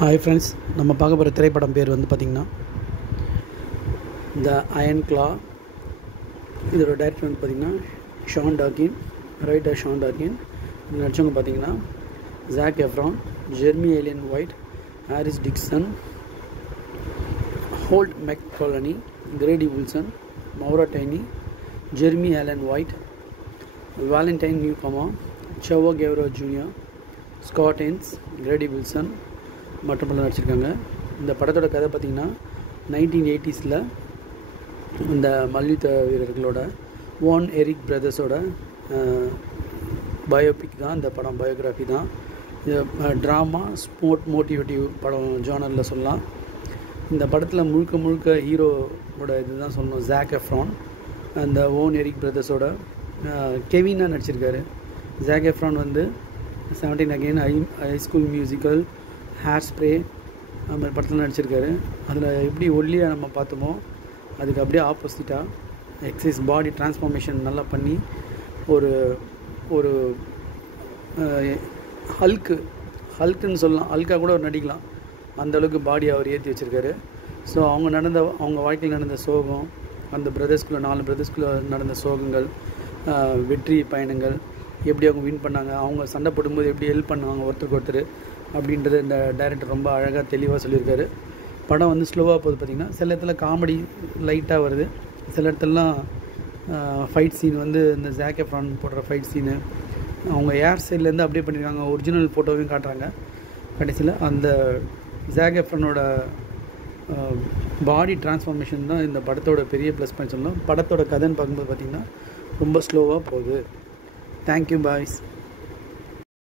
Hi friends, நம்ம பார்க்க போகிற திரைப்படம் பேர் வந்து பார்த்திங்கன்னா த அயன் கிளா. இதோட டைரக்டர் வந்து பார்த்திங்கன்னா Sean Durkin, writer Sean Durkin. நடிச்சவங்க பார்த்திங்கன்னா Zac Efron, Jeremy Allen White, Harris Dickinson, Holt McCallany, Grady Wilson, Maura Tierney, Jeremy Allen White, Valentine நியூகமா, Chavo Guerrero junior, Scott Hines, Grady Wilson மற்றும் பல நடிச்சிருக்காங்க. இந்த படத்தோட கதை பார்த்திங்கன்னா 1980s இந்த மல்யுத்த வீரர்களோட வான் எரிக் பிரதர்ஸோட பயோபிக் தான் இந்த படம், பயோகிராஃபி தான். இது ட்ராமா, ஸ்போர்ட், மோட்டிவேட்டிவ் படம் ஜானரில் சொல்லலாம். இந்த படத்தில் முழுக்க ஹீரோவோட இது தான் சொல்லணும். ஜாக் எஃப்ரான் அந்த ஓன் எரிக் பிரதர்ஸோட கெவினாக நடிச்சிருக்காரு. ஜாக் எஃப்ரான் வந்து 17 again, high school musical, hair spray அந்த மாதிரி படத்தில் நடிச்சிருக்காரு. அதில் எப்படி ஒல்லியாக நம்ம பார்த்தோமோ அதுக்கு அப்படியே ஆப்போசிட்டாக எக்ஸசைஸ், பாடி டிரான்ஸ்ஃபார்மேஷன் நல்லா பண்ணி ஒரு ஒரு ஹல்க்குன்னு சொல்லலாம், ஹல்காக கூட நடிக்கலாம், அந்தளவுக்கு பாடி அவர் ஏற்றி வச்சுருக்காரு. ஸோ அவங்க வாழ்க்கையில் நடந்த சோகம், அந்த பிரதர்ஸ்குள்ளே 4 பிரதர்ஸ்குள்ளே நடந்த சோகங்கள், வெற்றி பயணங்கள், எப்படி அவங்க வின் பண்ணாங்க, அவங்க சண்டை போடும்போது எப்படி ஹெல்ப் பண்ணாங்க ஒருத்தருக்கு ஒருத்தர் அப்படின்றது இந்த டைரக்டர் ரொம்ப அழகாக தெளிவாக சொல்லியிருக்காரு. படம் வந்து ஸ்லோவாக போகுது. பார்த்திங்கன்னா சில இடத்துல காமெடி லைட்டாக வருது, சில இடத்துலலாம் ஃபைட் சீன் வந்து இந்த ஜாக் எஃப்ரான் போடுற ஃபைட் சீனு அவங்க ஏர் சைட்லேருந்து அப்படியே பண்ணியிருக்காங்க. ஒரிஜினல் ஃபோட்டோவையும் காட்டுறாங்க. கடைசியில் அந்த ஜாக் எஃப்ரானோட பாடி டிரான்ஸ்ஃபார்மேஷன் தான் இந்த படத்தோட பெரிய ப்ளஸ் பாயிண்ட் சொல்லலாம். படத்தோட கதைன்னு பார்க்கும்போது பார்த்திங்கன்னா ரொம்ப ஸ்லோவாக போகுது. Thank you boys.